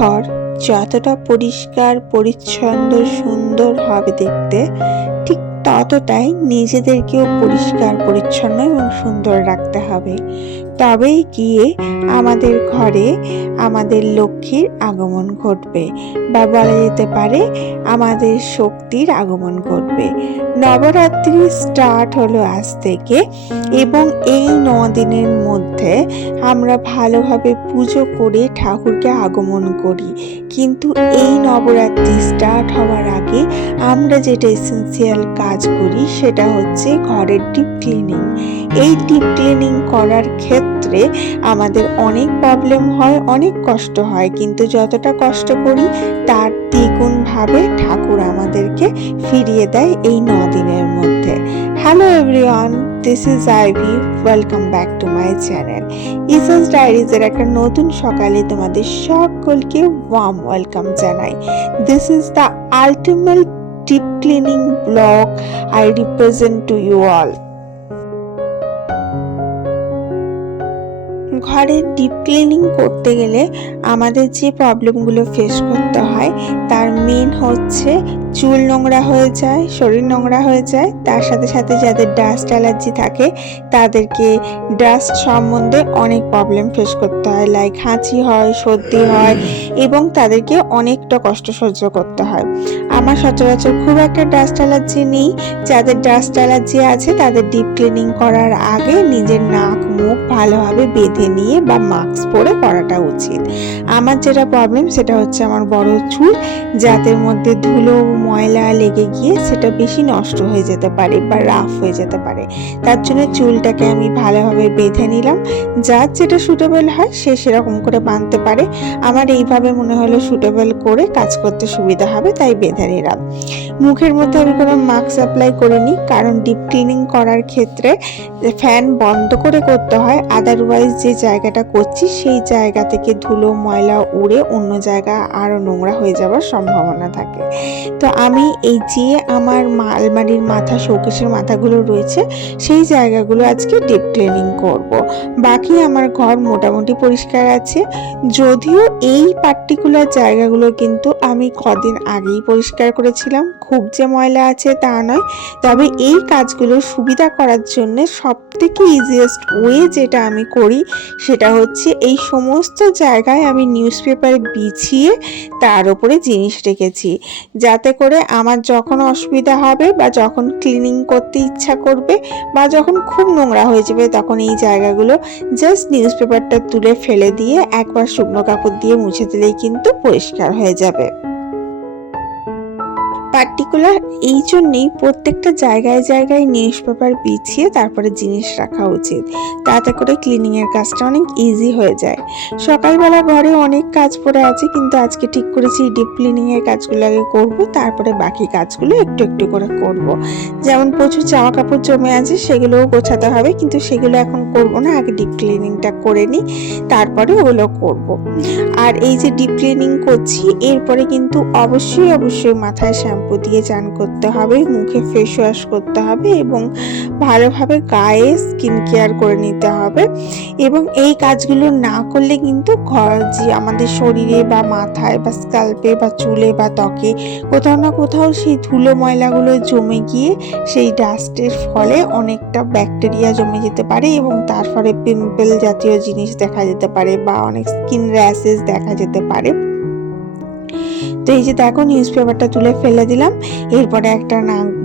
ঘর। যতটা পরিষ্কার পরিচ্ছন্ন সুন্দর হবে দেখতে, ঠিক ততটাই নিজেদেরকেও পরিষ্কার, পরিচ্ছন্ন এবং সুন্দর রাখতে হবে। তবেই গিয়ে আমাদের ঘরে, আমাদের লক্ষ্মীর আগমন ঘটবে। বা বলা যেতে পারে, আমাদের শক্তির আগমন ঘটবে। নবরাত্রি স্টার্ট হলো আজ থেকে এবং এই ন দিনের মধ্যে আমরা ভালোভাবে পুজো করে ঠাকুরকে আগমন করি। কিন্তু এই নবরাত্রি স্টার্ট হওয়ার আগে আমরা যেটা এসেন্সিয়াল কাজ করি সেটা হচ্ছে ঘরের ডিপ ক্লিনিং এই ডিপ ক্লিনিং করার ক্ষেত্রে আমাদের অনেক প্রবলেম হয়, অনেক কষ্ট হয়। কিন্তু যতটা কষ্ট করি, তার দ্বিগুণ ভাবে ঠাকুর আমাদেরকে ফিরিয়ে দেয় এই ন দিনের মধ্যে hello everyone this is Ivy welcome back to my channel ইসাস ডায়েরিজের একটা নতুন সকালে তোমাদের সকলকে ওয়ার্ম ওয়েলকাম জানাই। This is the ultimate deep cleaning blog I represent to you all ঘরের ডিপ ক্লিনিং করতে গেলে আমাদের যে প্রবলেমগুলো ফেস করতে হয় তার মেন হচ্ছে চুল নোংরা হয়ে যায়, শরীর নোংরা হয়ে যায়, তার সাথে সাথে যাদের ডাস্ট অ্যালার্জি থাকে, তাদেরকে ডাস্ট সম্বন্ধে অনেক প্রবলেম ফেস করতে হয় লাইক হাঁচি হয়, সর্দি হয় এবং তাদেরকে অনেকটা কষ্ট সহ্য করতে হয়। আমার সচরাচর খুব একটা ডাস্ট অ্যালার্জি নেই, যাদের ডাস্ট অ্যালার্জি আছে, তাদের ডিপ ক্লিনিং করার আগে নিজের নাক, মুখ ভালোভাবে বেঁধে নিয়ে বা মাস্ক পরে করাটা উচিত। আমার যেটা প্রবলেম সেটা হচ্ছে আমার বড় চুল, যাদের মধ্যে ধুলো ময়লা লেগে গিয়ে সেটা বেশি নষ্ট হয়ে যেতে পারে বা রাফ হয়ে যেতে পারে। তার জন্য চুলটাকে আমি ভালোভাবে বেঁধে নিলাম। যার যেটা সুটেবল হয় সে সেরকম করে বাঁধতে পারে। আমার এইভাবে মনে হলো সুটেবল করে কাজ করতে সুবিধা হবে, তাই বেঁধে নিলাম। মুখের মধ্যে আমি কোনো মাস্ক অ্যাপ্লাই করিনি, কারণ ডিপ ক্লিনিং করার ক্ষেত্রে ফ্যান বন্ধ করে করতে হয়। আদারওয়াইজ যে জায়গাটা করছি সেই জায়গা থেকে ধুলো, ময়লা উড়ে অন্য জায়গা আরও নোংরা হয়ে যাওয়ার সম্ভাবনা থাকে। তো আমি এই যে আমার মা- আলমারির মাথা, শোকেশের মাথাগুলো রয়েছে, সেই জায়গাগুলো আজকে ডিপ ক্লিনিং করব। বাকি আমার ঘর মোটামুটি পরিষ্কার আছে। যদিও এই পার্টিকুলার জায়গাগুলো কিন্তু আমি কদিন আগেই পরিষ্কার করেছিলাম। খুব যে ময়লা আছে তা নয়। তবে এই কাজগুলো সুবিধা করার জন্য সব থেকে ইজিয়েস্ট ওয়ে যেটা আমি করি, সেটা হচ্ছে এই সমস্ত জায়গায় আমি নিউজ পেপার বিছিয়ে তার উপরে জিনিস রেখেছি। যাতে করে আমার যখন অসুবিধা হবে বা যখন ক্লিনিং করতে ইচ্ছা করবে বা যখন খুব নোংরা হয়ে যাবে, তখন এই জায়গাগুলো জাস্ট নিউজ পেপারটা তুলে ফেলে দিয়ে একবার শুকনো কাপড় দিয়ে মুছে দিলেই কিন্তু পরিষ্কার হয়ে যাবে। পার্টিকুলার এই জন্যেই প্রত্যেকটা জায়গায় জায়গায় নিউজ পেপার বিছিয়ে তারপরে জিনিস রাখা উচিত তাতে করে ক্লিনিংয়ের কাজটা অনেক ইজি হয়ে যায় সকালবেলা ঘরে অনেক কাজ পড়ে আছে, কিন্তু আজকে ঠিক করেছি ডিপ ক্লিনিংয়ের কাজগুলো আগে করব, তারপরে বাকি কাজগুলো একটু একটু করে করব। যেমন প্রচুর জামা কাপড় জমে আছে, সেগুলোও গোছাতে হবে, কিন্তু সেগুলো এখন করব না, আগে ডিপ ক্লিনিংটা করে নিই, তারপরে ওগুলো করব। আর এই যে ডিপ ক্লিনিং করছি, এরপরে কিন্তু অবশ্যই অবশ্যই মাথায় শ্যাম্পু দিয়ে চান করতে হবে, মুখে ফেস ওয়াশ করতে হবে এবং ভালোভাবে গায়ে স্কিন কেয়ার করে নিতে হবে। এবং এই কাজগুলো না করলে কিন্তু যে আমাদের শরীরে বা মাথায় বা স্কাল্পে বা চুলে বা ত্বকে কোথাও না কোথাও সেই ধুলো ময়লাগুলো জমে গিয়ে সেই ডাস্টের ফলে অনেকটা ব্যাকটেরিয়া জমে যেতে পারে এবং তার ফলে পিম্পল জাতীয় জিনিস দেখা যেতে পারে বা অনেক স্কিন র্যাশেস দেখা যেতে পারে। তো এই যে দেখো নিউজ পেপারটা তুলে ফেলে দিলাম। এরপরে একটা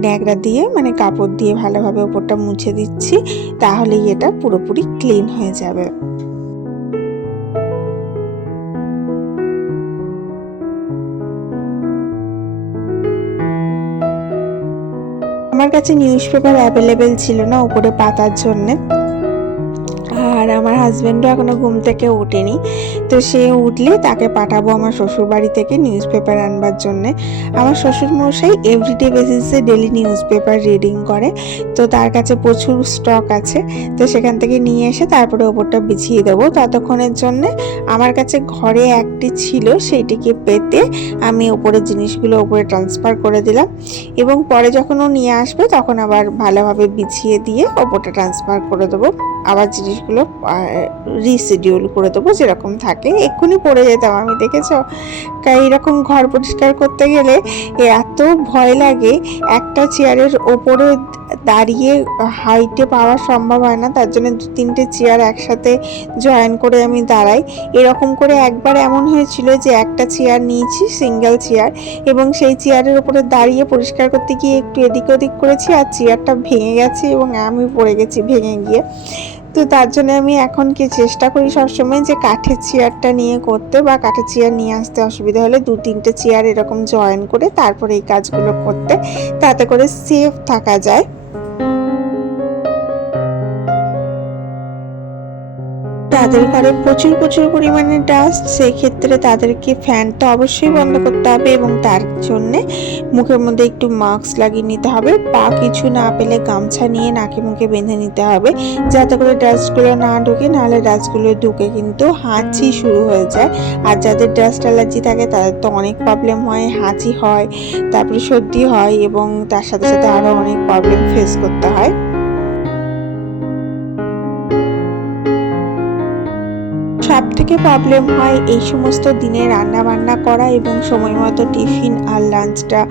ন্যাকড়া দিয়ে মানে কাপড় দিয়ে ভালোভাবে ওপরটা মুছে দিচ্ছি। তাহলেই এটা পুরোপুরি ক্লিন হয়ে যাবে। আমার কাছে নিউজ পেপার অ্যাভেলেবেল ছিল না উপরে পাতার জন্যে। আর আমার হাজব্যান্ডও এখনও ঘুম থেকে ওঠেনি। তো সে উঠলে তাকে পাঠাবো আমার শ্বশুর বাড়ি থেকে নিউজ পেপার আনবার জন্যে। আমার শ্বশুর মশাই এভরিডে বেসিসে ডেলি নিউজ পেপার রিডিং করে। তো তার কাছে প্রচুর স্টক আছে। তো সেখান থেকে নিয়ে এসে তারপরে ওপরটা বিছিয়ে দেবো। ততক্ষণের জন্যে আমার কাছে ঘরে একটি ছিল, সেইটিকে পেতে আমি ওপরের জিনিসগুলো ওপরে ট্রান্সফার করে দিলাম। এবং পরে যখন ও নিয়ে আসবে, তখন আবার ভালোভাবে বিছিয়ে দিয়ে ওপরটা ট্রান্সফার করে দেবো। আবার জিনিসগুলো রিশিডিউল করে দেবো যেরকম থাকে। এক্ষুনি পড়ে যেতাম আমি, দেখেছ? তাই এরকম ঘর পরিষ্কার করতে গেলে এত ভয় লাগে, একটা চেয়ারের ওপরে দাঁড়িয়ে হাইটে পাওয়া সম্ভব হয় না, তার জন্য দু তিনটে চেয়ার একসাথে জয়েন করে আমি দাঁড়াই। এরকম করে একবার এমন হয়েছিল যে একটা চেয়ার নিয়েছি সিঙ্গেল চেয়ার, এবং সেই চেয়ারের উপরে দাঁড়িয়ে পরিষ্কার করতে গিয়ে একটু এদিক ওদিক করেছি, আর চেয়ারটা ভেঙে গেছে এবং আমি পড়ে গেছি ভেঙে গিয়ে। তো তার জন্য আমি এখন কি চেষ্টা করি সবসময় যে কাঠের চেয়ারটা নিয়ে করতে বা কাঠের চেয়ার নিয়ে আসতে অসুবিধা হলে দু, তিনটে চেয়ার এরকম জয়েন করে তারপরে এই কাজগুলো করতে, তাতে করে সেফ থাকা যায়। তাদের ঘরে প্রচুর প্রচুর পরিমাণে ডাস্ট সেই ক্ষেত্রে তাদেরকে ফ্যানটা অবশ্যই বন্ধ করতে হবে এবং তার জন্যে মুখের মধ্যে একটু মাস্ক লাগিয়ে নিতে হবে। বা কিছু না পেলে গামছা নিয়ে নাকে মুখে বেঁধে নিতে হবে। যাতে করে ডাস্টগুলো না ঢুকে, নাহলে ডাস্টগুলো ঢুকে কিন্তু হাঁচি শুরু হয়ে যায়। আর যাদের ডাস্ট অ্যালার্জি থাকে, তাদের তো অনেক প্রবলেম হয়, হাঁচি হয়, তারপরে সর্দি হয় এবং তার সাথে সাথে আরও অনেক প্রবলেম ফেস করতে হয়। সব থেকে প্রবলেম হয় এই সমস্ত দিনে রান্না বান্না করা এবং সময় মতো টিফিন আর লাঞ্চটা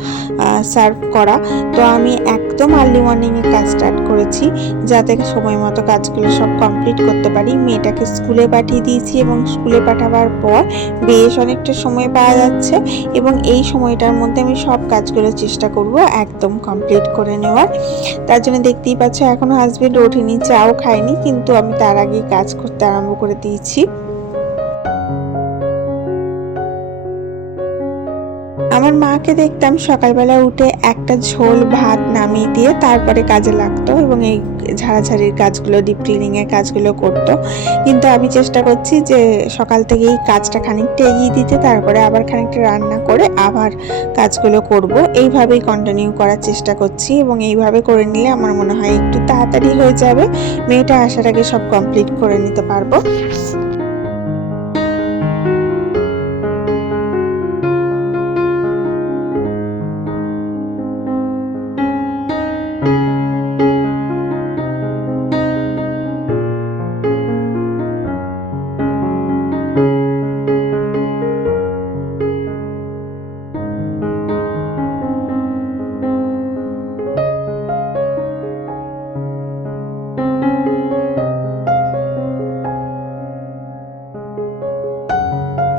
সার্ভ করা। তো আমি একদম আর্লি মর্নিংয়ে কাজ স্টার্ট করেছি যাতে সময় মতো কাজগুলো সব কমপ্লিট করতে পারি। মেয়েটাকে স্কুলে পাঠিয়ে দিয়েছি এবং স্কুলে পাঠাবার পর বেশ অনেকটা সময় পাওয়া যাচ্ছে এবং এই সময়টার মধ্যে আমি সব কাজগুলো চেষ্টা করব একদম কমপ্লিট করে নেওয়ার। তার জন্য দেখতেই পাচ্ছ এখনও হাজব্যান্ড ওঠেনি, চাও খায়নি, কিন্তু আমি তার আগেই কাজ করতে আরম্ভ করে দিয়েছি। মাকে দেখতাম সকালবেলা উঠে একটা ঝোল, ভাত নামিয়ে দিয়ে তারপরে কাজে লাগতো এবং এই ঝাড়াঝাড়ির কাজগুলো ডিপ ক্লিনিংয়ের কাজগুলো করতো। কিন্তু আমি চেষ্টা করছি যে সকাল থেকেই কাজটা খানিকটা এগিয়ে দিতে, তারপরে আবার খানিকটা রান্না করে আবার কাজগুলো করব। এইভাবেই কন্টিনিউ করার চেষ্টা করছি এবং এইভাবে করে নিলে আমার মনে হয় একটু তাড়াতাড়ি হয়ে যাবে। মেয়েটা আসার আগে সব কমপ্লিট করে নিতে পারব।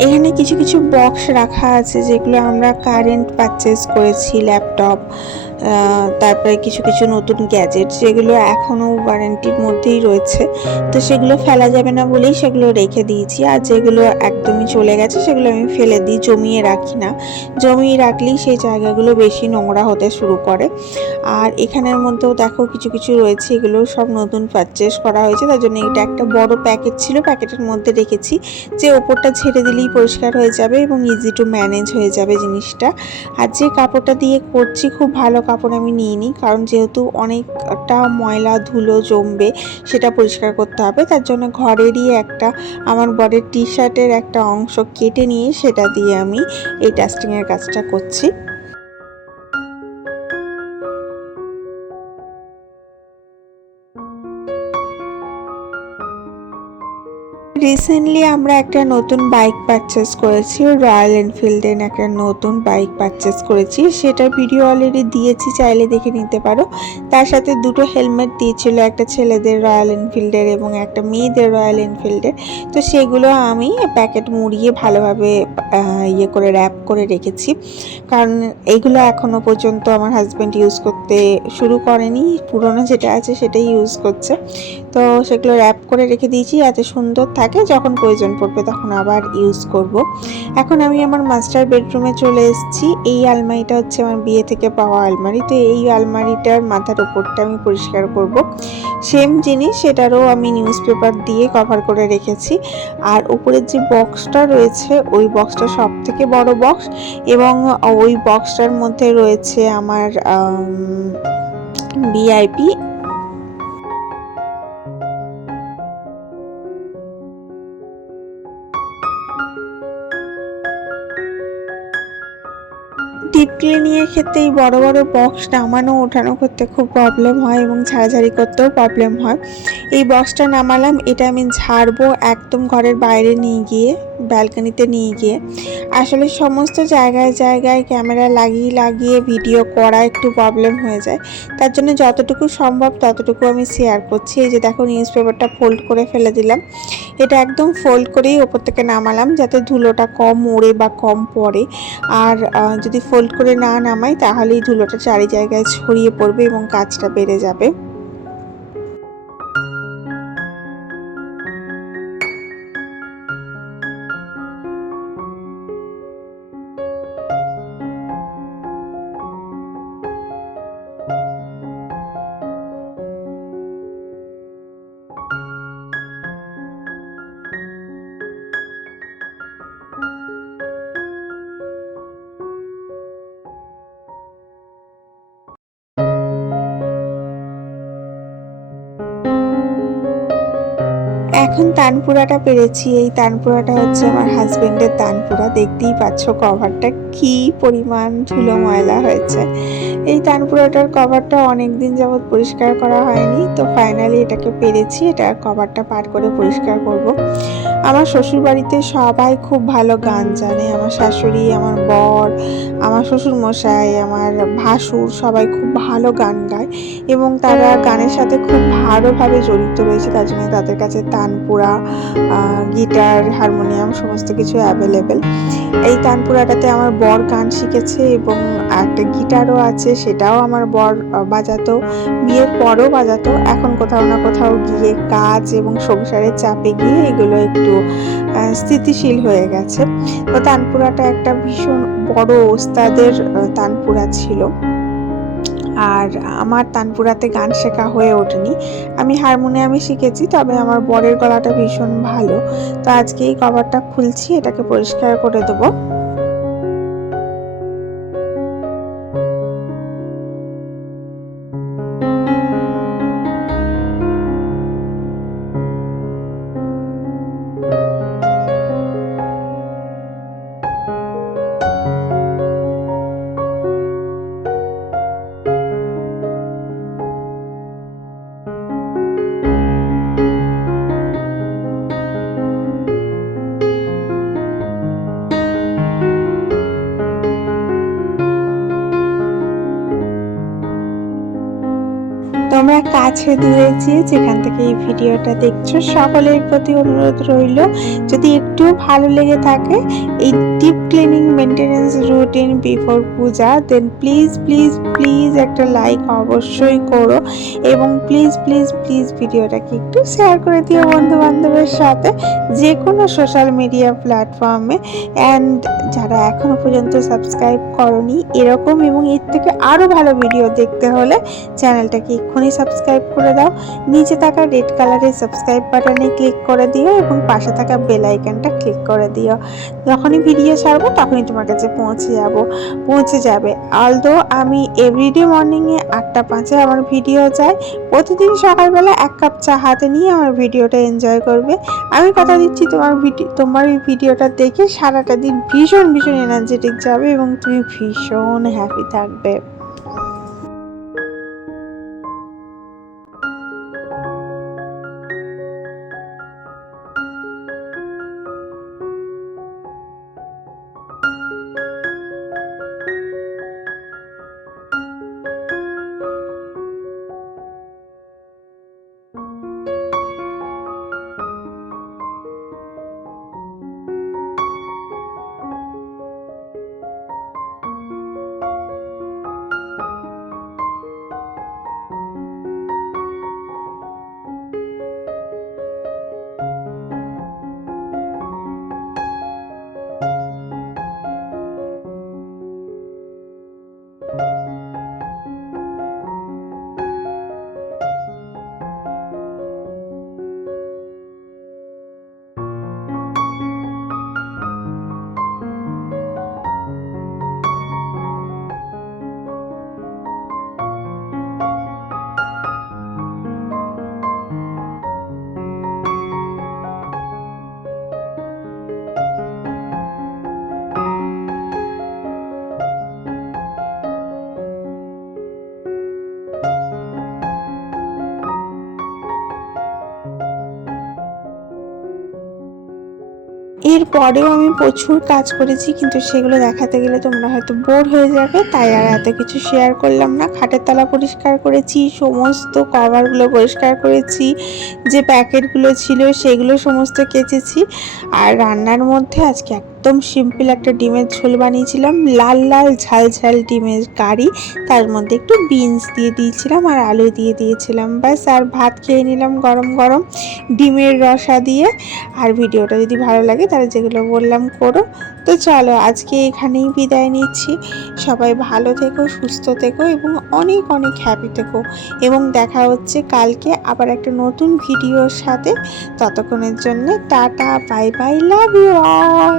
এই এখানে কিছু কিছু বক্স রাখা আছে যেগুলো আমরা কারেন্ট পারচেস করেছি ল্যাপটপ তারপরে কিছু কিছু নতুন গ্যাজেট যেগুলো এখনও ওয়ারেন্টির মধ্যেই রয়েছে। তো সেগুলো ফেলা যাবে না বলেই সেগুলো রেখে দিয়েছি। আর যেগুলো একদমই চলে গেছে সেগুলো আমি ফেলে দিই, জমিয়ে রাখি না। জমিয়ে রাখলেই সেই জায়গাগুলো বেশি নোংরা হতে শুরু করে। আর এখানের মধ্যেও দেখো কিছু কিছু রয়েছে, এগুলো সব নতুন পারচেস করা হয়েছে। তার জন্য এটা একটা বড় প্যাকেট ছিল প্যাকেটের মধ্যে রেখেছি। যে ওপরটা ছেড়ে দিলেই পরিষ্কার হয়ে যাবে এবং ইজি টু ম্যানেজ হয়ে যাবে জিনিসটা। আর যে কাপড়টা দিয়ে করছি, খুব ভালো কাপড় আমি নিয়ে নিই কারণ যেহেতু অনেকটা ময়লা, ধুলো জমবে, সেটা পরিষ্কার করতে হবে। তার জন্য ঘরেরই একটা, আমার বরের টি শার্টের একটা অংশ কেটে নিয়ে সেটা দিয়ে আমি এই ডাস্টিংয়ের কাজটা করছি। রিসেন্টলি আমরা একটা নতুন বাইক পারচেস করেছি রয়্যাল এনফিল্ডের একটা নতুন বাইক পারচেস করেছি। সেটার ভিডিও অলরেডি দিয়েছি, চাইলে দেখে নিতে পারো। তার সাথে দুটো হেলমেট দিয়েছিল, একটা ছেলেদের রয়্যাল এনফিল্ডের এবং একটা মেয়েদের রয়্যাল এনফিল্ডের তো সেগুলো আমি প্যাকেট মুড়িয়ে ভালোভাবে ইয়ে করে র্যাপ করে রেখেছি। কারণ এইগুলো এখনও পর্যন্ত আমার হাজব্যান্ড ইউজ করতে শুরু করেনি। পুরনো যেটা আছে সেটাই ইউজ করছে। তো সেগুলো র্যাপ করে রেখে দিয়েছি। যাতে সুন্দর থাকে, যখন প্রয়োজন পড়বে তখন আবার ইউজ করব। এখন আমি আমার মাস্টার বেডরুমে চলে এসেছি। এই আলমারিটা হচ্ছে আমার বিয়ে থেকে পাওয়া আলমারি। তো এই আলমারিটার মাথার উপরটা আমি পরিষ্কার করব। সেম জিনিস, সেটারও আমি নিউজ পেপার দিয়ে কভার করে রেখেছি। আর উপরের যে বক্সটা রয়েছে, ওই বক্সটা সব থেকে বড় বক্স এবং ওই বক্সটার মধ্যে রয়েছে আমার ভিআইপি ডিপ ক্লিনিংয়ের ক্ষেত্রে এই বড় বড় বক্স নামানো, ওঠানো করতে খুব প্রবলেম হয় এবং ঝাড়াঝাড়ি করতেও প্রবলেম হয়। এই বক্সটা নামালাম, এটা আমি ঝাড়বো একদম ঘরের বাইরে নিয়ে গিয়ে। ব্যালকনিতে নিয়ে গিয়ে, আসলে সমস্ত জায়গায় জায়গায় ক্যামেরা লাগিয়ে লাগিয়ে ভিডিও করা একটু প্রবলেম হয়ে যায়। তার জন্য যতটুকু সম্ভব ততটুকু আমি শেয়ার করছি। এই যে দেখো নিউজ পেপারটা ফোল্ড করে ফেলে দিলাম। এটা একদম ফোল্ড করেই ওপর থেকে নামালাম যাতে ধুলোটা কম ওড়ে বা কম পড়ে। আর যদি ফোল্ড করে না নামাই তাহলেই ধুলোটা চারি জায়গায় ছড়িয়ে পড়বে এবং কাজটা বেড়ে যাবে। এখন তানপুরাটা পেরেছি। এই তানপুরাটা হচ্ছে আমার হাজবেন্ডের তানপুরা। দেখতেই পাচ্ছ কভারটা কি পরিমাণ ধুলো ময়লা হয়েছে। এই তানপুরাটার কভারটা অনেক দিন যাবৎ পরিষ্কার করা হয়নি। তো ফাইনালি এটাকে পেরেছি। এটা কভারটা পার করে পরিষ্কার করব। আমার শ্বশুর বাড়িতে সবাই খুব ভালো গান জানে। আমার শাশুড়ি, আমার বর, আমার শ্বশুর মশাই আমার ভাসুর সবাই খুব ভালো গান গায় এবং তারা গানের সাথে খুব ভালোভাবে জড়িত রয়েছে। তার জন্য তাদের কাছে তানপুরা গিটার, হারমোনিয়াম সমস্ত কিছু অ্যাভেলেবেল এই তানপুরাটাতে আমার বর গান শিখেছে এবং একটা গিটারও আছে, সেটাও আমার বর বাজাতো, বিয়ের পরও বাজাতো। এখন কোথাও না কোথাও গিয়ে কাজ এবং সংসারের চাপে গিয়ে এগুলো একটু স্থিতিশীল হয়ে গেছে। তো তানপুরাটা একটা ভীষণ বড় ওস্তাদের তানপুরা ছিল। আর আমার তানপুরাতে গান শেখা হয়ে ওঠেনি। আমি হারমোনিয়ামে শিখেছি, তবে আমার বরের গলাটা ভীষণ ভালো। তো আজকে এই কভারটা খুলছি, এটাকে পরিষ্কার করে দেবো। কাছে দূরে যে যেখান থেকে এই ভিডিওটা দেখছ, সকলের প্রতি অনুরোধ রইল। যদি একটু ভালো লেগে থাকে, এই deep cleaning routine before puja then please please please একটা লাইক অবশ্যই করো এবং প্লিজ প্লিজ প্লিজ ভিডিওটাকে একটু শেয়ার করে দিও বন্ধু বান্ধবের সাথে যে কোনো সোশ্যাল মিডিয়া প্ল্যাটফর্মে অ্যান্ড যারা এখনও পর্যন্ত সাবস্ক্রাইব করনি এরকম এবং এর থেকে আরও ভালো ভিডিও দেখতে হলে চ্যানেলটাকে এক্ষুনি সাবস্ক্রাইব করে দাও। নিচে থাকা রেড কালারের সাবস্ক্রাইব বাটনে ক্লিক করে দিও এবং পাশে থাকা বেল আইকনটা ক্লিক করে দিও। যখনই ভিডিও ছাড়বো তখনই তোমার কাছে পৌঁছে যাব, পৌঁছে যাবে। আলদো আমি এভরিডে মর্নিংয়ে আটটা পাঁচে আমার ভিডিও যায়, প্রতিদিন সকালবেলা এক কাপ চা হাতে নিয়ে আমার ভিডিওটা এনজয় করবে। আমি কথা দিচ্ছি তোমার ভিডিও তোমার এই ভিডিওটা দেখে সারাটা দিন ভীষণ ভীষণ এনার্জেটিক যাবে এবং তুমি ভীষণ হ্যাপি থাকবে। এরপরেও আমি প্রচুর কাজ করেছি, কিন্তু সেগুলো দেখাতে গেলে তোমরা হয়তো বোর হয়ে যাবে, তাই আর এত কিছু শেয়ার করলাম না। খাটের তলা পরিষ্কার করেছি, সমস্ত কভারগুলো পরিষ্কার করেছি, যে প্যাকেটগুলো ছিল সেগুলো সমস্ত কেচেছি। আর রান্নার মধ্যে আজকে একদম সিম্পল একটা ডিমের ঝোল বানিয়েছিলাম। লাল লাল, ঝাল ঝাল ডিমের কারি। তার মধ্যে একটু বিনস দিয়ে দিয়েছিলাম আর আলু দিয়ে দিয়েছিলাম। ব্যাস, আর ভাত খেয়ে নিলাম গরম গরম ডিমের রসা দিয়ে। আর ভিডিওটা যদি ভালো লাগে তাহলে যেগুলো বললাম করো। তো চলো আজকে এখানেই বিদায় নিচ্ছি। সবাই ভালো থেকো, সুস্থ থেকো এবং অনেক অনেক হ্যাপি থেকো। এবং দেখা হচ্ছে কালকে আবার একটা নতুন ভিডিওর সাথে। ততক্ষণের জন্য tata bye bye love you all